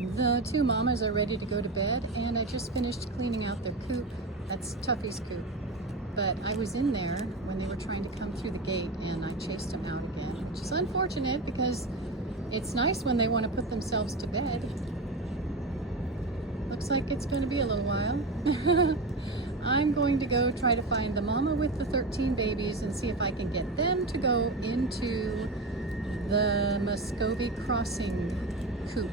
The two mamas are ready to go to bed, and I just finished cleaning out their coop. That's Tuffy's coop. But I was in there when they were trying to come through the gate, and I chased them out again, which is unfortunate because it's nice when they want to put themselves to bed. Looks like it's going to be a little while. I'm going to go try to find the mama with the 13 babies and see if I can get them to go into the Muscovy Crossing coop.